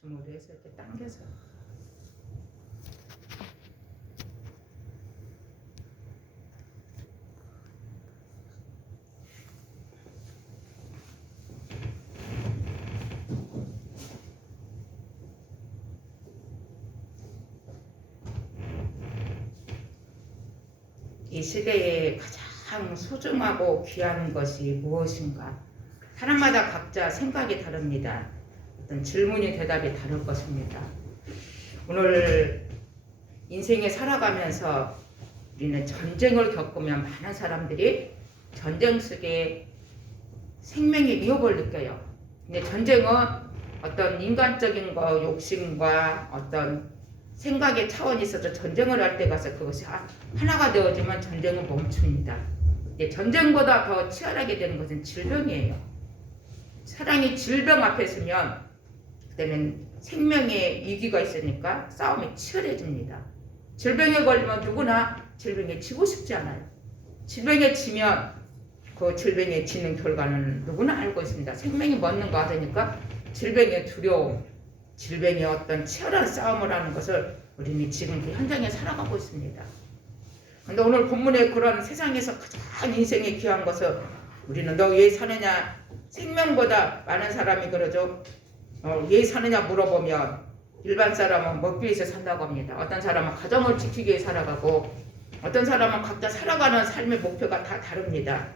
주물을 해서 이렇게 당겨서. 이 시대에 가장 소중하고 귀한 것이 무엇인가? 사람마다 각자 생각이 다릅니다. 어떤 질문이 대답이 다를 것입니다. 오늘 인생에 살아가면서 우리는 전쟁을 겪으면 많은 사람들이 전쟁 속에 생명의 위협을 느껴요. 근데 전쟁은 어떤 인간적인 욕심과 어떤 생각의 차원이 있어서 전쟁을 할 때 가서 그것이 하나가 되어지면 전쟁은 멈춥니다. 전쟁보다 더 치열하게 되는 것은 질병이에요. 사람이 질병 앞에 서면 그때는 생명의 위기가 있으니까 싸움이 치열해집니다. 질병에 걸리면 누구나 질병에 지고 싶지 않아요. 질병에 지면 그 질병에 지는 결과는 누구나 알고 있습니다. 생명이 멎는 거 하니까 질병의 두려움, 질병의 어떤 치열한 싸움을 하는 것을 우리는 지금 그 현장에 살아가고 있습니다. 그런데 오늘 본문에 그런 세상에서 가장 인생에 귀한 것을 우리는 너 왜 사느냐, 생명보다 많은 사람이 그러죠. 왜 사느냐 물어보면 일반 사람은 먹기 위해서 산다고 합니다. 어떤 사람은 가정을 지키기 위해 살아가고 어떤 사람은 각자 살아가는 삶의 목표가 다 다릅니다.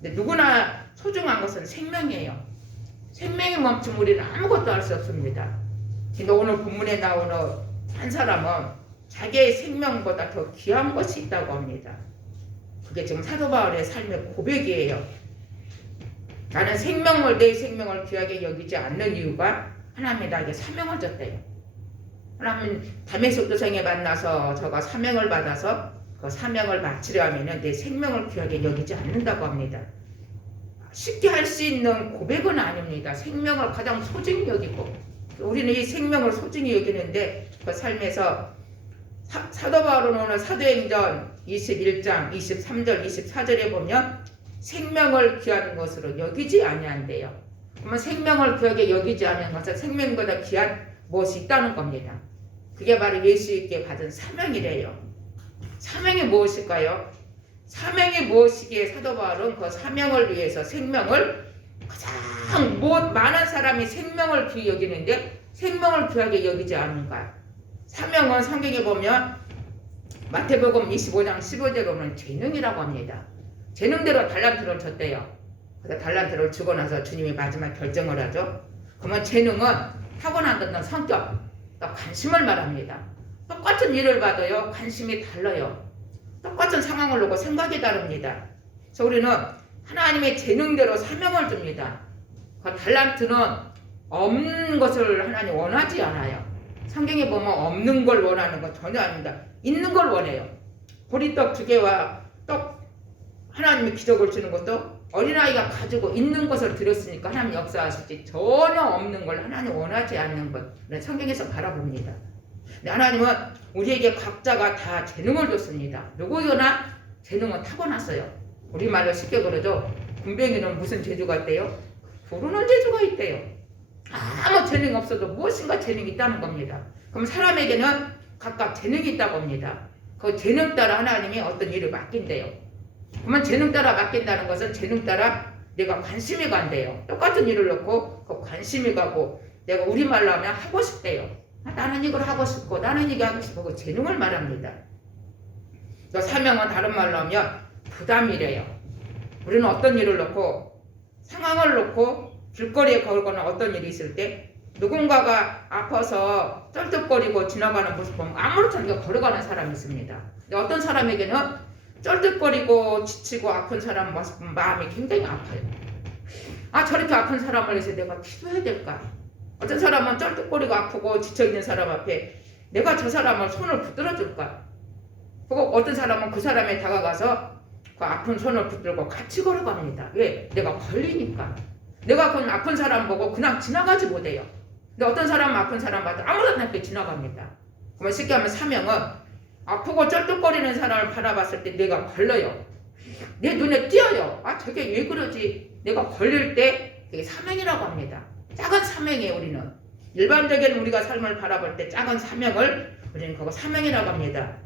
근데 누구나 소중한 것은 생명이에요. 생명이 멈추면 우리는 아무것도 할 수 없습니다. 근데 오늘 본문에 나오는 한 사람은 자기의 생명보다 더 귀한 것이 있다고 합니다. 그게 지금 사도 바울의 삶의 고백이에요. 나는 내 생명을 귀하게 여기지 않는 이유가 하나님이 나에게 사명을 줬대요. 하나님 다메섹 도성에 만나서 저가 사명을 받아서 그 사명을 마치려 하면 내 생명을 귀하게 여기지 않는다고 합니다. 쉽게 할 수 있는 고백은 아닙니다. 생명을 가장 소중히 여기고 우리는 이 생명을 소중히 여기는데 그 삶에서 사도 바울은 오늘 사도행전 21장 23절 24절에 보면 생명을 귀한 것으로 여기지 아니한대요. 그러면 생명을 귀하게 여기지 않은 것은 생명보다 귀한 무엇이 있다는 겁니다. 그게 바로 예수님께 받은 사명이래요. 사명이 무엇일까요? 사명이 무엇이기에 사도 바울은 그 사명을 위해서 생명을 가장 많은 사람이 생명을 귀히 여기는데 생명을 귀하게 여기지 않은가? 사명은 성경에 보면 마태복음 25장 15절에 보면 재능이라고 합니다. 재능대로 달란트를 줬대요. 그래서 달란트를 주고 나서 주님이 마지막 결정을 하죠. 그러면 재능은 타고난 어떤 성격, 또 관심을 말합니다. 똑같은 일을 받아요. 관심이 달라요. 똑같은 상황을 놓고 생각이 다릅니다. 그래서 우리는 하나님의 재능대로 사명을 줍니다. 그 달란트는 없는 것을 하나님 원하지 않아요. 성경에 보면 없는 걸 원하는 건 전혀 아닙니다. 있는 걸 원해요. 보리떡 2개와 떡 하나님이 기적을 주는 것도 어린아이가 가지고 있는 것을 드렸으니까 하나님 역사하실지 전혀 없는 걸 하나님 원하지 않는 것 성경에서 바라봅니다. 근데 하나님은 우리에게 각자가 다 재능을 줬습니다. 누구나 재능은 타고났어요. 우리말로 쉽게 그러죠. 군뱅이는 무슨 재주가 있대요? 부르는 재주가 있대요. 아무 재능이 없어도 무엇인가 재능이 있다는 겁니다. 그럼 사람에게는 각각 재능이 있다고 합니다. 그 재능 따라 하나님이 어떤 일을 맡긴대요. 그러면 재능 따라 맡긴다는 것은 재능 따라 내가 관심이 간대요. 똑같은 일을 놓고 그 관심이 가고 내가 우리말로 하면 하고 싶대요. 나는 이걸 하고 싶고 나는 이게 하고 싶고 그 재능을 말합니다. 또 사명은 다른 말로 하면 부담이래요. 우리는 어떤 일을 놓고 상황을 놓고 길거리에 걸거나 어떤 일이 있을 때 누군가가 아파서 쩔뚝거리고 지나가는 모습 보면 아무렇지 않게 걸어가는 사람이 있습니다. 근데 어떤 사람에게는 쩔뚝거리고 지치고 아픈 사람 모습 보면 마음이 굉장히 아파요. 저렇게 아픈 사람을 위해서 내가 기도해야 될까? 어떤 사람은 쩔뚝거리고 아프고 지쳐있는 사람 앞에 내가 저 사람을 손을 붙들어 줄까? 그리고 어떤 사람은 그 사람에 다가가서 그 아픈 손을 붙들고 같이 걸어갑니다. 왜? 내가 걸리니까. 내가 그 아픈 사람 보고 그냥 지나가지 못해요. 근데 어떤 사람은 아픈 사람 봐도 아무렇지 않게 지나갑니다. 그러면 쉽게 하면 사명은 아프고 쩔뚝거리는 사람을 바라봤을 때 내가 걸려요. 내 눈에 띄어요. 저게 왜 그러지? 내가 걸릴 때 그게 사명이라고 합니다. 작은 사명이에요. 우리는 일반적인 우리가 삶을 바라볼 때 작은 사명을 우리는 그거 사명이라고 합니다.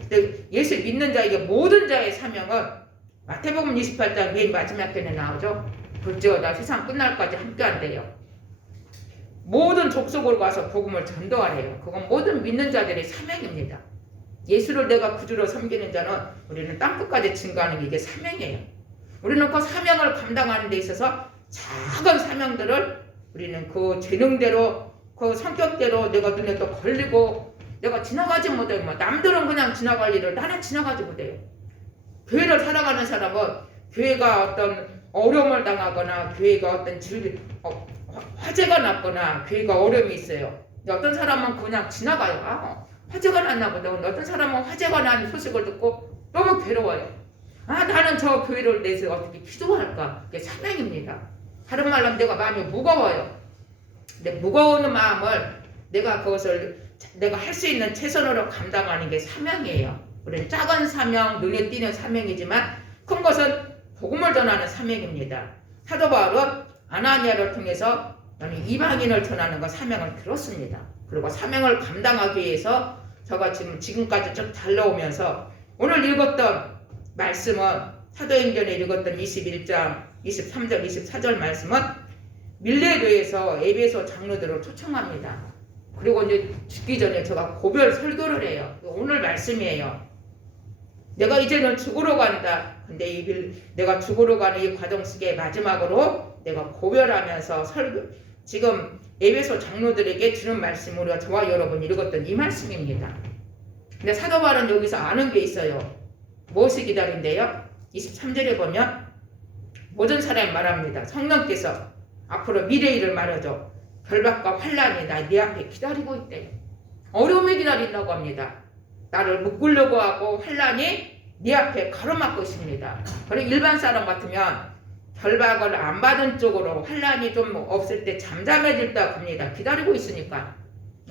근데 예수 믿는 자에게 모든 자의 사명은 마태복음 28장 맨 마지막 편에 나오죠. 볼지어다 세상 끝날까지 함께한대요. 모든 족속으로 가서 복음을 전도하래요. 그건 모든 믿는 자들의 사명입니다. 예수를 내가 구주로 섬기는 자는 우리는 땅끝까지 증거하는 게 이게 사명이에요. 우리는 그 사명을 감당하는 데 있어서 작은 사명들을 우리는 그 재능대로 그 성격대로 내가 눈에 또 걸리고 내가 지나가지 못해요. 남들은 그냥 지나갈 일을 나는 지나가지 못해요. 교회를 살아가는 사람은 교회가 어떤 어려움을 당하거나 교회가 어떤 화재가 났거나 교회가 어려움이 있어요. 어떤 사람은 그냥 지나가요. 화재가 났나 보다. 어떤 사람은 화재가 난 소식을 듣고 너무 괴로워요. 나는 저 교회를 내서 어떻게 기도할까? 그게 사명입니다. 다른 말로 하면 내가 마음이 무거워요. 근데 무거운 마음을 내가 그것을 내가 할 수 있는 최선으로 감당하는 게 사명이에요. 우리는 작은 사명, 눈에 띄는 사명이지만 큰 것은 복음을 전하는 사명입니다. 사도 바울은 아나니아를 통해서 나는 이방인을 전하는 거 사명을 들었습니다. 그리고 사명을 감당하기 위해서 저가 지금까지 쭉 달려오면서 오늘 읽었던 말씀은 사도행전에 읽었던 21장 23절 24절 말씀은 밀레교에서 에베소 장로들을 초청합니다. 그리고 이제 죽기 전에 제가 고별 설교를 해요. 오늘 말씀이에요. 내가 이제는 죽으러 간다. 근데 내가 죽으러 가는 이 과정 속에 마지막으로 내가 고별하면서 지금 에베소 장로들에게 주는 말씀으로 저와 여러분이 읽었던 이 말씀입니다. 근데 사도 바울은 여기서 아는 게 있어요. 무엇이 기다린대요? 23절에 보면 모든 사람이 말합니다. 성령께서 앞으로 미래의 일을 말하죠. 결박과 환란이 네 앞에 기다리고 있대. 어려움이 기다린다고 합니다. 나를 묶으려고 하고 환란이 네 앞에 가로막고 있습니다. 그리고 일반 사람 같으면 결박을 안 받은 쪽으로 환란이 좀 없을 때 잠잠해질 때 합니다. 기다리고 있으니까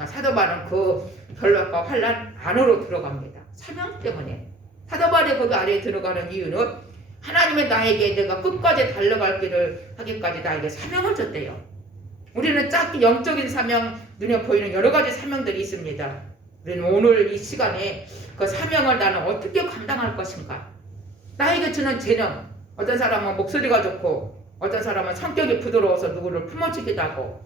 사도 바울은 그 결박과 환란 안으로 들어갑니다. 사명 때문에. 사도 바울이 거기 아래에 들어가는 이유는 하나님의 나에게 내가 끝까지 달려갈 길을 하기까지 나에게 사명을 줬대요. 우리는 짧게 영적인 사명, 눈에 보이는 여러 가지 사명들이 있습니다. 우리는 오늘 이 시간에 그 사명을 나는 어떻게 감당할 것인가? 나에게 주는 재능, 어떤 사람은 목소리가 좋고 어떤 사람은 성격이 부드러워서 누구를 품어주기도 하고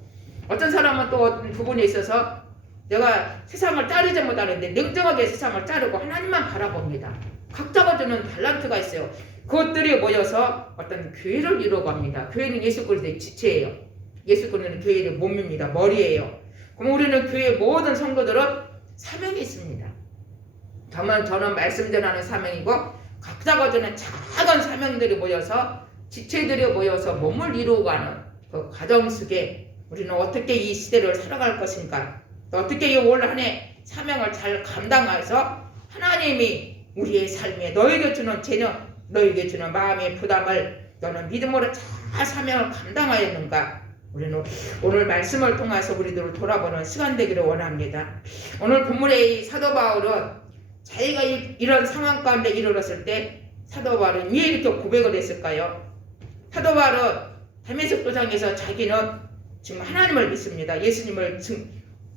어떤 사람은 또 어떤 부분에 있어서 내가 세상을 자르지 못하는데 냉정하게 세상을 자르고 하나님만 바라봅니다. 각자가 주는 탤런트가 있어요. 그것들이 모여서 어떤 교회를 이루어갑니다. 교회는 예수 그리스도의 지체예요. 예수 그리스도는 교회의 몸입니다. 머리예요. 그럼 우리는 교회의 모든 성도들은 사명이 있습니다. 저는 말씀 전하는 사명이고 각자가 주는 작은 사명들이 모여서 지체들이 모여서 몸을 이루어가는 그 과정 속에 우리는 어떻게 이 시대를 살아갈 것인가, 또 어떻게 이 올 한 해 사명을 잘 감당해서 하나님이 우리의 삶에 너에게 주는 재능, 너에게 주는 마음의 부담을 너는 믿음으로 잘 사명을 감당하였는가? 우리는 오늘 말씀을 통해서 우리들을 돌아보는 시간 되기를 원합니다. 오늘 본문의 사도 바울은 자기가 이런 상황 가운데 이르렀을 때 사도 바울은 왜 이렇게 고백을 했을까요? 사도 바울은 다메섹 도상에서 자기는 지금 하나님을 믿습니다. 예수님을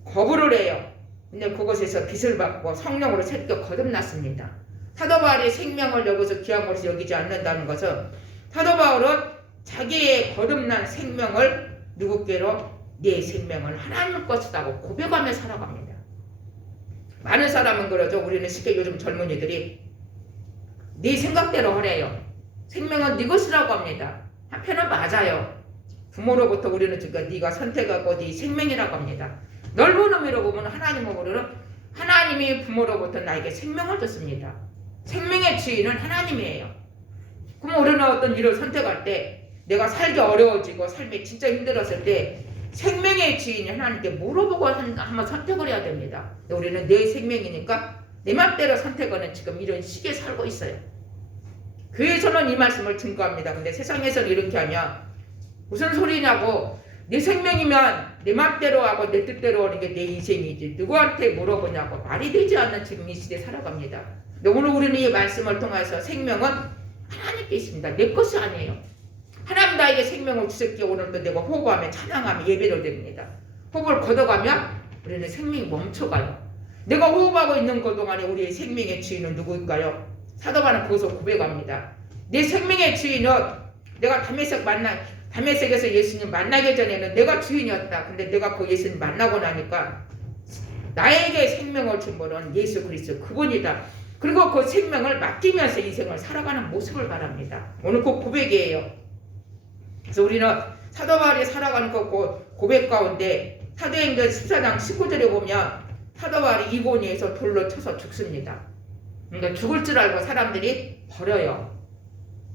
거부를 해요. 근데 그곳에서 빚을 받고 성령으로 새롭게 거듭났습니다. 사도 바울의 생명을 여기서 귀한 것이 여기지 않는다는 것은 사도 바울은 자기의 거듭난 생명을 누구께로? 내 생명은 하나님 것이라고 고백하며 살아갑니다. 많은 사람은 그러죠. 우리는 쉽게 요즘 젊은이들이 네 생각대로 하래요. 생명은 네 것이라고 합니다. 한편은 맞아요. 부모로부터 우리는 지금 네가 선택하고 네 생명이라고 합니다. 넓은 의미로 보면 하나님으로는 하나님이 부모로부터 나에게 생명을 줬습니다. 생명의 주인은 하나님이에요. 그럼 우리는 어떤 일을 선택할 때 내가 살기 어려워지고 삶이 진짜 힘들었을 때 생명의 주인이 하나님께 물어보고 한번 선택을 해야 됩니다. 우리는 내 생명이니까 내 맘대로 선택하는 지금 이런 시기에 살고 있어요. 교회에서는 이 말씀을 증거합니다. 근데 세상에서는 이렇게 하면 무슨 소리냐고, 내 생명이면 내 맘대로 하고 내 뜻대로 하는 게 내 인생이지 누구한테 물어보냐고 말이 되지 않는 지금 이 시대에 살아갑니다. 근데 오늘 우리는 이 말씀을 통해서 생명은 하나님께 있습니다. 내 것이 아니에요. 하나님 나에게 생명을 주셨기에 오늘도 내가 호구하며 찬양하며 예배를 드립니다. 호흡을 걷어가면 우리는 생명이 멈춰가요. 내가 호흡하고 있는 그 동안에 우리의 생명의 주인은 누구일까요? 사도바는 거기서 고백합니다. 내 생명의 주인은 내가 담에색에서 예수님 만나기 전에는 내가 주인이었다. 근데 내가 그 예수님 만나고 나니까 나에게 생명을 준 분은 예수 그리스도 그분이다. 그리고 그 생명을 맡기면서 인생을 살아가는 모습을 바랍니다. 오늘 그 고백이에요. 그래서 우리는 사도 바울이 살아가는 그 고백 가운데 사도행전 14장 19절에 보면 사도 바울이 이고니에서 돌로 쳐서 죽습니다. 그러니까 죽을 줄 알고 사람들이 버려요.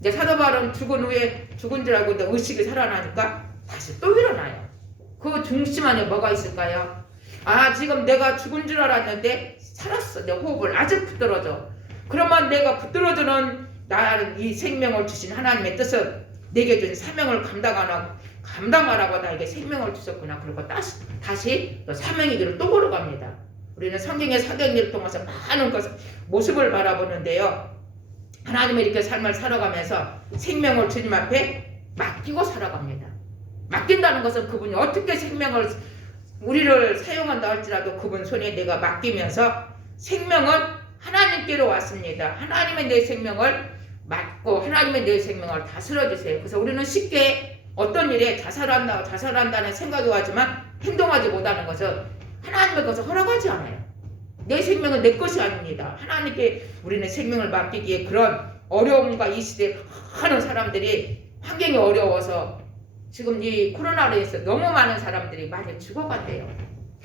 이제 사도 바울은 죽은 후에 죽은 줄 알고 의식이 살아나니까 다시 또 일어나요. 그 중심 안에 뭐가 있을까요? 아, 지금 내가 죽은 줄 알았는데 살았어. 내 호흡을 아직 붙들어줘. 그러면 내가 붙들어주는 나를 이 생명을 주신 하나님의 뜻은 내게 준 사명을 감당하라고 나에게 생명을 주셨구나. 그리고 다시 또 사명의 길을 또 걸어갑니다. 우리는 성경의 사도행전을 통해서 많은 모습을 바라보는데요. 하나님의 이렇게 삶을 살아가면서 생명을 주님 앞에 맡기고 살아갑니다. 맡긴다는 것은 그분이 어떻게 생명을 우리를 사용한다 할지라도 그분 손에 내가 맡기면서 생명은 하나님께로 왔습니다. 하나님의 내 생명을 맡고 하나님의 내 생명을 다스려 주세요. 그래서 우리는 쉽게 어떤 일에 자살한다는 생각이 와지만 행동하지 못하는 것은 하나님의 것을 허락하지 않아요. 내 생명은 내 것이 아닙니다. 하나님께 우리는 생명을 맡기기에 그런 어려움과 이 시대에 많은 사람들이 환경이 어려워서 지금 이 코로나로 인해서 너무 많은 사람들이 많이 죽어간대요.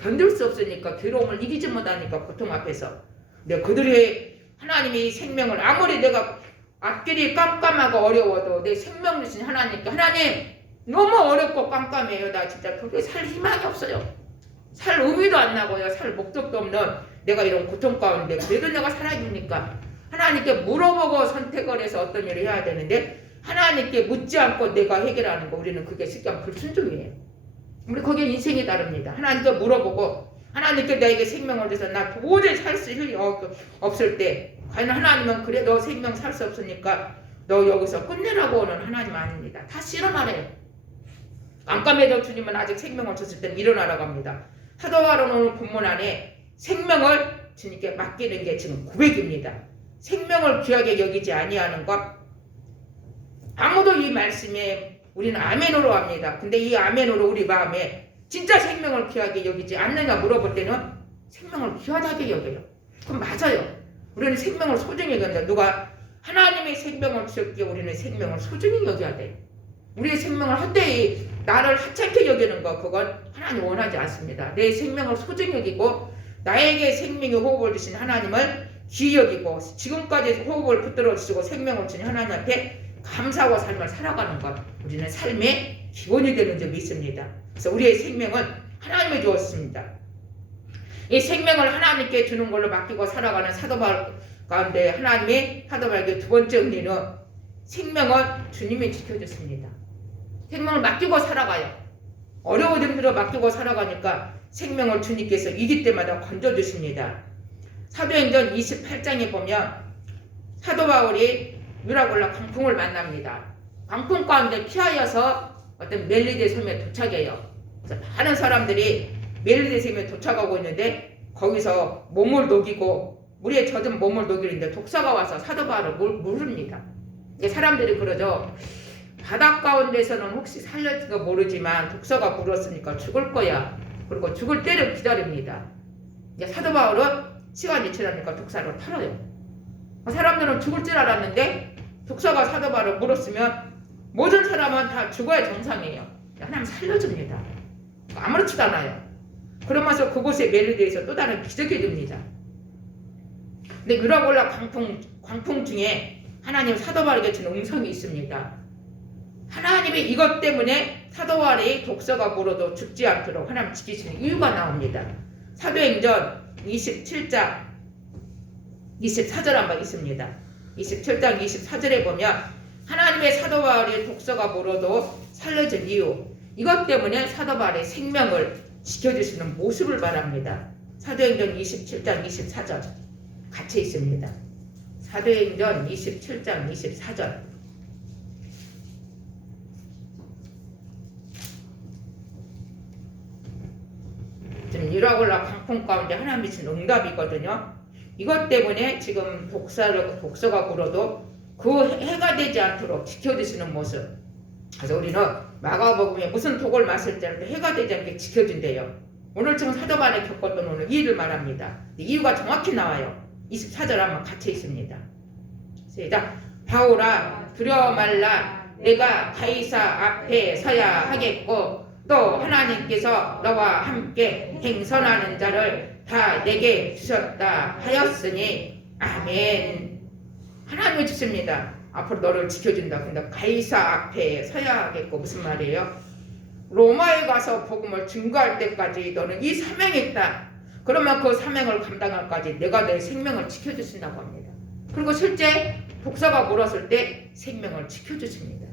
견딜 수 없으니까 괴로움을 이기지 못하니까 고통 앞에서. 근데 그들의 하나님이 생명을 아무리 내가 앞길이 깜깜하고 어려워도 내 생명 주신 하나님께 하나님 너무 어렵고 깜깜해요. 나 진짜 도저히 살 희망이 없어요. 살 의미도 안 나고요. 살 목적도 없는 내가 이런 고통 가운데 그래도 내가 살아주니까 하나님께 물어보고 선택을 해서 어떤 일을 해야 되는데 하나님께 묻지 않고 내가 해결하는 거 우리는 그게 쉽게 불순종이에요. 우리 거기에 인생이 다릅니다. 하나님께 물어보고 하나님께 나에게 생명을 줘서 나 도저히 살 수 없을 때 과연 하나님은 그래 너 생명 살 수 없으니까 너 여기서 끝내라고 오는 하나님 아닙니다. 다시 일어나래요. 깜깜해도 주님은 아직 생명을 줬을 때는 일어나라고 합니다. 사도 바울은 오늘 본문 안에 생명을 주님께 맡기는 게 지금 고백입니다. 생명을 귀하게 여기지 아니하는 것 아무도 이 말씀에 우리는 아멘으로 합니다. 근데 이 아멘으로 우리 마음에 진짜 생명을 귀하게 여기지 않느냐 물어볼 때는 생명을 귀하게 여겨요. 그럼 맞아요. 우리는 생명을 소중히 여긴다. 누가 하나님의 생명을 주셨기에 우리는 생명을 소중히 여겨야 돼. 우리의 생명을 헛되이 나를 하찮게 여기는 거 그건 하나님 원하지 않습니다. 내 생명을 소중히 여기고 나에게 생명의 호흡을 주신 하나님을 귀히 여기고 지금까지 호흡을 붙들어 주시고 생명을 주신 하나님한테 감사하고 삶을 살아가는 것 우리는 삶의 기본이 되는 줄 믿습니다. 그래서 우리의 생명은 하나님이 주었습니다. 이 생명을 하나님께 주는 걸로 맡기고 살아가는 사도 바울 가운데 하나님의 사도 바울의 두 번째 은혜는 생명은 주님이 지켜줬습니다. 생명을 맡기고 살아가요. 어려운 힘들어 맡기고 살아가니까 생명을 주님께서 위기 때마다 건져주십니다. 사도행전 28장에 보면 사도 바울이 유라굴라 광풍을 만납니다. 광풍 가운데 피하여서 어떤 멜리데 섬에 도착해요. 그래서 많은 사람들이 멜리데 섬에 도착하고 있는데 거기서 몸을 녹이고 물에 젖은 몸을 녹이는데 독사가 와서 사도 바울을 물습니다. 사람들이 그러죠. 바닷 가운데서는 혹시 살릴지도 모르지만 독사가 물었으니까 죽을 거야. 그리고 죽을 때를 기다립니다. 사도 바울은 시간이 지나니까 독사를 털어요. 사람들은 죽을 줄 알았는데 독사가 사도 바울을 물었으면 모든 사람은 다 죽어야 정상이에요. 하나님 살려줍니다. 아무렇지도 않아요. 그러면서 그곳에 멜리데에서 또 다른 기적이 됩니다. 근데 유라굴라 광풍 중에 하나님 사도 바울에게 준 음성이 있습니다. 하나님이 이것 때문에 사도 바울이 독사가 물어도 죽지 않도록 하나님 지키시는 이유가 나옵니다. 사도행전 27장 24절 한번 있습니다. 27장 24절에 보면 하나님의 사도 바울이 독사가 물어도 살려준 이유 이것 때문에 사도 바울의 생명을 지켜주시는 모습을 말합니다. 사도행전 27장 24절 같이 있습니다. 사도행전 27장 24절 유라굴라 강풍 가운데 하나님이 주신 응답이거든요. 이것 때문에 지금 독서가 굴어도 그 해가 되지 않도록 지켜주시는 모습. 그래서 우리는 마가복음에 무슨 독을 마실 때도 해가 되지 않게 지켜준대요. 오늘 지금 사도반에 겪었던 오늘 이 일을 말합니다. 이유가 정확히 나와요. 24절 한번 같이 있습니다. 시작. 바울아 두려워 말라. 내가 가이사 앞에 서야 하겠고 또 하나님께서 너와 함께 행선하는 자를 다 내게 주셨다 하였으니 아멘. 하나님이 주십니다. 앞으로 너를 지켜준다. 근데 가이사 앞에 서야 하겠고 무슨 말이에요? 로마에 가서 복음을 증거할 때까지 너는 이 사명이 있다. 그러면 그 사명을 감당할까지 내가 내 생명을 지켜주신다고 합니다. 그리고 실제 독사가 물었을 때 생명을 지켜주십니다.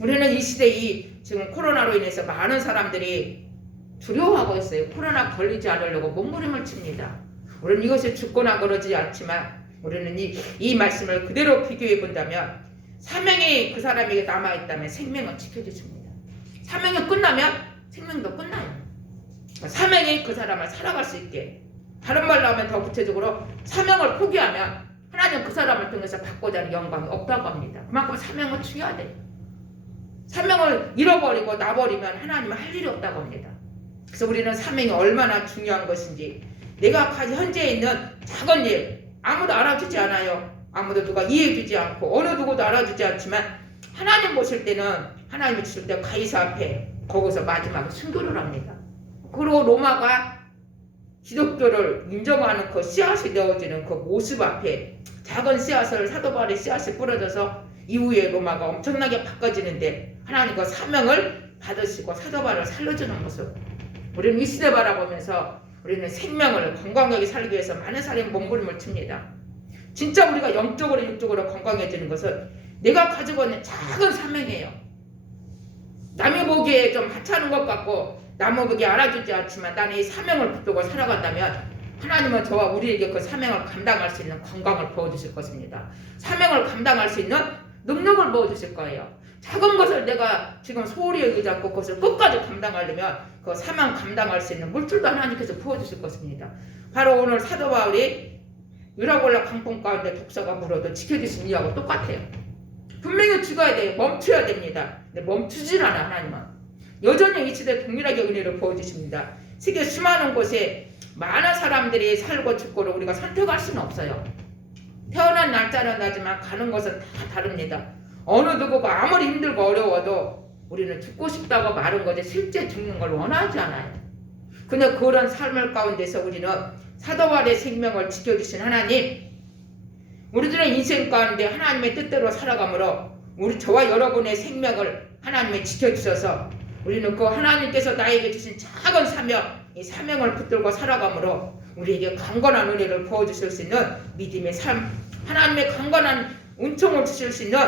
우리는 이 시대에 지금 코로나로 인해서 많은 사람들이 두려워하고 있어요. 코로나 걸리지 않으려고 몸부림을 칩니다. 우리는 이것이 죽거나 그러지 않지만 우리는 이 말씀을 그대로 비교해 본다면 사명이 그 사람에게 남아있다면 생명을 지켜주십니다. 사명이 끝나면 생명도 끝나요. 사명이 그 사람을 살아갈 수 있게, 다른 말로 하면 더 구체적으로 사명을 포기하면 하나님 그 사람을 통해서 받고자 하는 영광이 없다고 합니다. 그만큼 사명은 중요하대요. 사명을 잃어버리고 놔버리면 하나님은 할 일이 없다고 합니다. 그래서 우리는 사명이 얼마나 중요한 것인지, 내가 현재 있는 작은 일 아무도 알아주지 않아요. 아무도 누가 이해해주지 않고 어느 누구도 알아주지 않지만 하나님 보실 때는, 하나님이 주실 때 가이사 앞에 거기서 마지막에 순교를 합니다. 그리고 로마가 기독교를 인정하는 그 씨앗이 되어지는 그 모습 앞에 작은 씨앗을, 사도 바울의 씨앗이 뿌려져서 이후에 로마가 엄청나게 바꿔지는데 하나님과 사명을 받으시고 사도 바울을 살려주는 모습. 우리는 이 시대 바라보면서 우리는 생명을 건강하게 살기 위해서 많은 사람이 몸부림을 칩니다. 진짜 우리가 영적으로 육적으로 건강해지는 것은 내가 가지고 있는 작은 사명이에요. 남이 보기에 좀 하찮은 것 같고 남이 보기에 알아주지 않지만 나는 이 사명을 붙들고 살아간다면 하나님은 저와 우리에게 그 사명을 감당할 수 있는 건강을 부어주실 것입니다. 사명을 감당할 수 있는 능력을 부어주실 거예요. 작은 것을 내가 지금 소홀히 여기지 않고 그것을 끝까지 감당하려면 그 사명 감당할 수 있는 물질도 하나님께서 부어주실 것입니다. 바로 오늘 사도 바울이 유라굴라 강풍 가운데 독사가 물어도 지켜주신 이유하고 똑같아요. 분명히 죽어야 돼요. 멈춰야 됩니다. 근데 멈추질 않아. 하나님은 여전히 이 시대에 동일하게 은혜를 부어주십니다. 세계 수많은 곳에 많은 사람들이 살고 죽고를 우리가 선택할 수는 없어요. 태어난 날짜는 나지만 가는 것은 다 다릅니다. 어느 누구가 아무리 힘들고 어려워도 우리는 죽고 싶다고 말한 거지 실제 죽는 걸 원하지 않아요. 근데 그런 삶을 가운데서 우리는 사도 바울의 생명을 지켜주신 하나님, 우리들의 인생 가운데 하나님의 뜻대로 살아가므로 저와 여러분의 생명을 하나님이 지켜주셔서 우리는 그 하나님께서 나에게 주신 작은 사명, 이 사명을 붙들고 살아가므로 우리에게 강건한 은혜를 부어주실 수 있는 믿음의 삶, 하나님의 강건한 은총을 주실 수 있는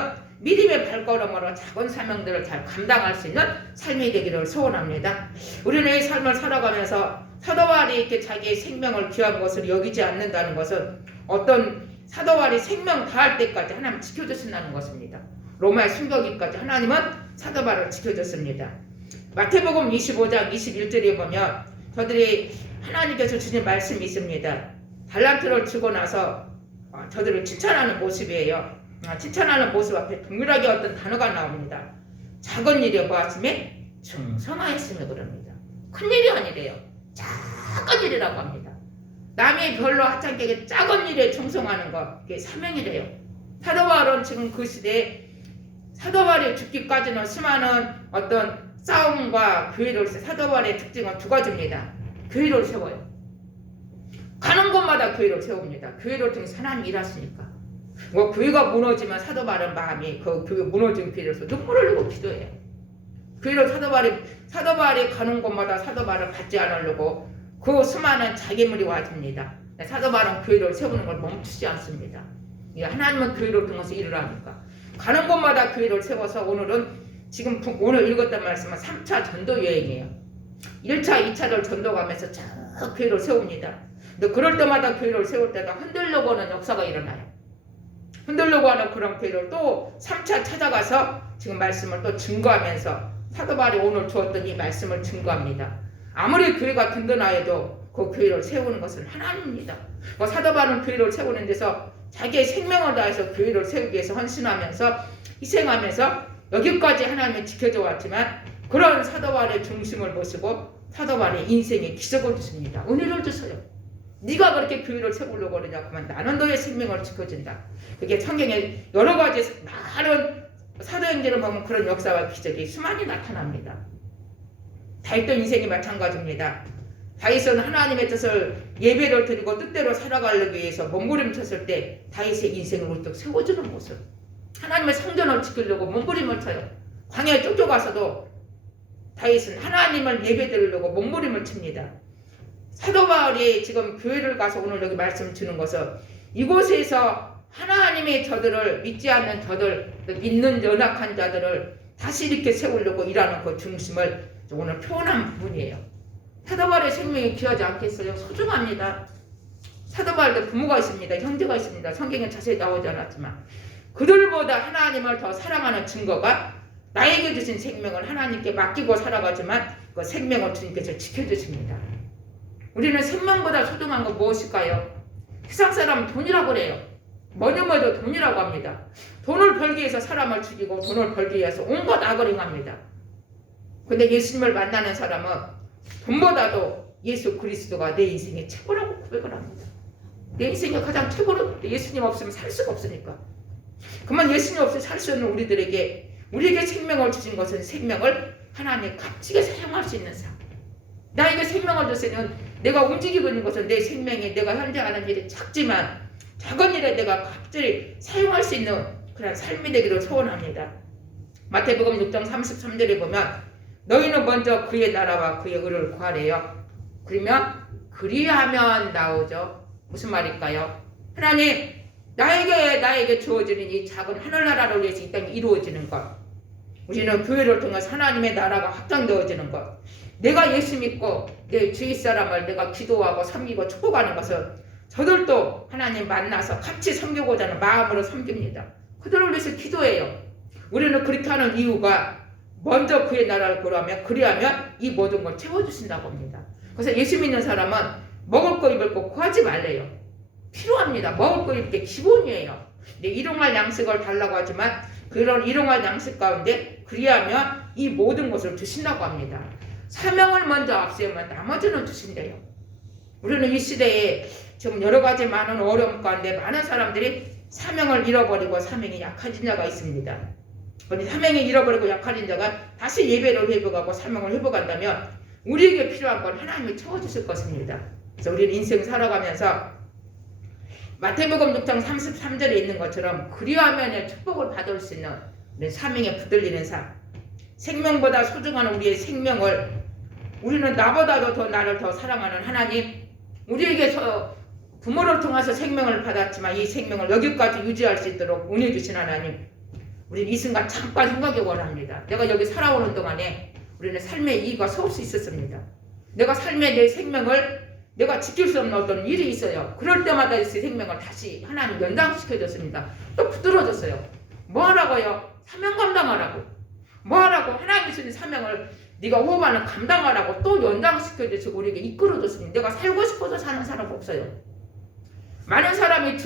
믿음의 발걸음으로 작은 사명들을 잘 감당할 수 있는 삶이 되기를 소원합니다. 우리는 이 삶을 살아가면서 사도 바울이 이렇게 자기의 생명을 귀한 것을 여기지 않는다는 것은 어떤 사도 바울이 생명 다할 때까지 하나님 지켜주신다는 것입니다. 로마의 순교기까지 하나님은 사도 바울을 지켜줬습니다. 마태복음 25장 21절에 보면 저들이 하나님께서 주신 말씀이 있습니다. 달란트를 주고 나서 저들을 칭찬하는 모습이에요. 칭찬하는 모습 앞에 동일하게 어떤 단어가 나옵니다. 작은 일에 보았음에 충성하였으며 그럽니다. 큰 일이 아니래요. 작은 일이라고 합니다. 남이 별로 하찮게 작은 일에 충성하는 것, 그게 사명이래요. 사도 바울은 지금 그 시대에 사도 바울이 죽기까지는 수많은 어떤 싸움과 교회를 사도 바울의 특징은 두 가지입니다. 교회를 세워요. 가는 곳마다 교회를 세웁니다. 교회를 통해서 하나님 일하시니까. 교회가 무너지면 사도 바울은 마음이 그 교회 무너진 교회로서 눈물을 흘리고 기도해요. 교회를 사도 바울이 가는 곳마다 사도 바울을 받지 않으려고 그 수많은 자기물이 와줍니다. 사도 바울은 교회를 세우는 걸 멈추지 않습니다. 하나님은 교회를 통해서 일을 하니까 가는 곳마다 교회를 세워서 오늘 읽었던 말씀은 3차 전도 여행이에요. 1차, 2차를 전도 가면서 저 교회를 세웁니다. 근데 그럴 때마다 교회를 세울 때도 흔들려고 하는 역사가 일어나요. 흔들려고 하는 그런 교회를 또 3차 찾아가서 지금 말씀을 또 증거하면서 사도 바울이 오늘 주었던 이 말씀을 증거합니다. 아무리 교회가 든든하여도 그 교회를 세우는 것은 하나님입니다. 그 사도 바울은 교회를 세우는 데서 자기의 생명을 다해서 교회를 세우기 위해서 헌신하면서 희생하면서 여기까지 하나님이 지켜줘 왔지만 그런 사도 바울의 중심을 보시고 사도 바울의 인생에 기적을 주십니다. 은혜를 주세요. 네가 그렇게 교회를 세우려고 그러냐 그러면 나는 너의 생명을 지켜준다. 그게 성경에 여러 가지 많은 사도행전을 보면 그런 역사와 기적이 수많이 나타납니다. 다윗도 인생이 마찬가지입니다. 다윗은 하나님의 뜻을 예배를 드리고 뜻대로 살아가기 위해서 몸부림쳤을 때 다윗의 인생을 우뚝 세워주는 모습. 하나님의 성전을 지키려고 몸부림을 쳐요. 광야에 쫓겨가서도 다윗은 하나님을 예배드리려고 몸부림을 칩니다. 사도 바울이 지금 교회를 가서 오늘 여기 말씀 주는 것은 이곳에서 하나님의 저들을 믿지 않는 저들, 믿는 연약한 자들을 다시 이렇게 세우려고 일하는 그 중심을 오늘 표현한 부분이에요. 사도 바울의 생명이 귀하지 않겠어요? 소중합니다. 사도 바울도 부모가 있습니다. 형제가 있습니다. 성경에 자세히 나오지 않았지만 그들보다 하나님을 더 사랑하는 증거가 나에게 주신 생명을 하나님께 맡기고 살아가지만 그 생명을 주님께서 지켜주십니다. 우리는 생명보다 소중한 건 무엇일까요? 세상 사람은 돈이라고 그래요. 뭐니 뭐도 돈이라고 합니다. 돈을 벌기 위해서 사람을 죽이고 돈을 벌기 위해서 온갖 악을 행합니다. 근데 예수님을 만나는 사람은 돈보다도 예수 그리스도가 내 인생의 최고라고 고백을 합니다. 내 인생의 가장 최고로 예수님 없으면 살 수가 없으니까. 그만 예수님 없이 살 수 없는 우리에게 생명을 주신 것은 생명을 하나님 값지게 사용할 수 있는 삶. 나에게 생명을 줬으면 내가 움직이고 있는 것은 내 생명에 내가 현재 하는 일이 작지만 작은 일에 내가 값지게 사용할 수 있는 그런 삶이 되기를 소원합니다. 마태복음 6장 33절에 보면 너희는 먼저 그의 나라와 그의 의를 구하래요. 그리하면 나오죠. 무슨 말일까요? 하나님 나에게 주어지는 이 작은 하늘나라를 위해서 이 땅이 이루어지는 것, 우리는 교회를 통해서 하나님의 나라가 확장되어지는 것, 내가 예수 믿고 내 주위 사람을 내가 기도하고 섬기고 축복하는 것은 저들도 하나님 만나서 같이 섬기고자 하는 마음으로 섬깁니다. 그들을 위해서 기도해요. 우리는 그렇게 하는 이유가 먼저 그의 나라를 구하면 그리하면 이 모든 걸 채워주신다고 합니다. 그래서 예수 믿는 사람은 먹을 거 입을 거 구하지 말래요. 필요합니다. 먹을 거 입을 게 기본이에요. 일용할 양식을 달라고 하지만 그런 일용할 양식 가운데 그리하면 이 모든 것을 주신다고 합니다. 사명을 먼저 앞세우면 나머지는 주신대요. 우리는 이 시대에 지금 여러 가지 많은 어려움 가운데 많은 사람들이 사명을 잃어버리고 사명이 약해진 자가 있습니다. 사명이 잃어버리고 약해진 자가 다시 예배를 회복하고 사명을 회복한다면 우리에게 필요한 건 하나님이 채워주실 것입니다. 그래서 우리는 인생 살아가면서 마태복음 6장 33절에 있는 것처럼 그리하면 축복을 받을 수 있는 사명에 붙들리는 삶, 생명보다 소중한 우리의 생명을 우리는 나보다도 더 나를 더 사랑하는 하나님, 우리에게서 부모를 통해서 생명을 받았지만 이 생명을 여기까지 유지할 수 있도록 은혜 주신 하나님, 우리는 이 순간 잠깐 생각이 원합니다. 내가 여기 살아오는 동안에 우리는 삶의 이유가 수없이 있었습니다. 내가 삶의 내 생명을 내가 지킬 수 없는 어떤 일이 있어요. 그럴 때마다 이 생명을 다시 하나님 연장시켜줬습니다. 또 붙들어줬어요. 뭐 하라고요? 사명 감당하라고. 뭐 하라고? 하나님이 주신 사명을 네가 호흡하는 감당하라고 또 연장시켜주시고 우리에게 이끌어줬습니다. 내가 살고 싶어서 사는 사람 없어요. 많은 사람이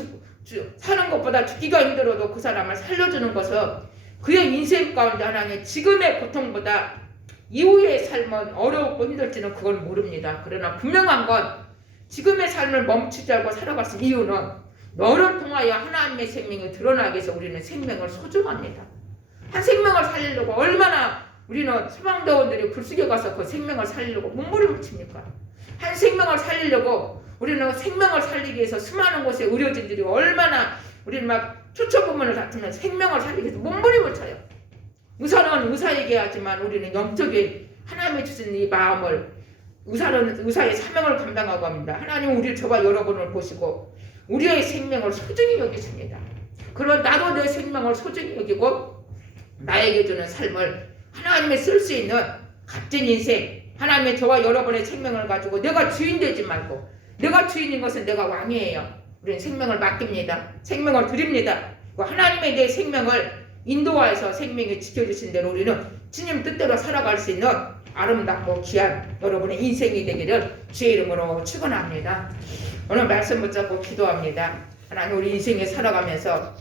사는 것보다 죽기가 힘들어도 그 사람을 살려주는 것은 그의 인생 가운데 하나님 지금의 고통보다 이후의 삶은 어렵고 힘들지는 그건 모릅니다. 그러나 분명한 건 지금의 삶을 멈추지 않고 살아갈 수 있는 이유는 너를 통하여 하나님의 생명이 드러나기 위해서 우리는 생명을 소중합니다. 한 생명을 살리려고 얼마나 우리는 소방대원들이 불쑥에 가서 그 생명을 살리려고 몸부림을 칩니까? 한 생명을 살리려고 우리는 생명을 살리기 위해서 수많은 곳에 의료진들이 얼마나 우리는 막 초초부문을 다투면 생명을 살리기 위해서 몸부림을 쳐요. 의사는 의사에게 하지만 우리는 영적인 하나님의 주신 이 마음을 의사는 의사의 사명을 감당하고 합니다. 하나님은 우리 저와 여러분을 보시고 우리의 생명을 소중히 여기십니다. 그런 나도 내 생명을 소중히 여기고 나에게 주는 삶을 하나님의 쓸 수 있는 값진 인생, 하나님의 저와 여러분의 생명을 가지고 내가 주인 되지 말고 내가 주인인 것은 내가 왕이에요. 우리는 생명을 맡깁니다. 생명을 드립니다. 하나님의 내 생명을 인도하여서 생명을 지켜주신 대로 우리는 주님 뜻대로 살아갈 수 있는 아름답고 귀한 여러분의 인생이 되기를 주의 이름으로 축원합니다. 오늘 말씀 붙잡고 기도합니다. 하나님 우리 인생에 살아가면서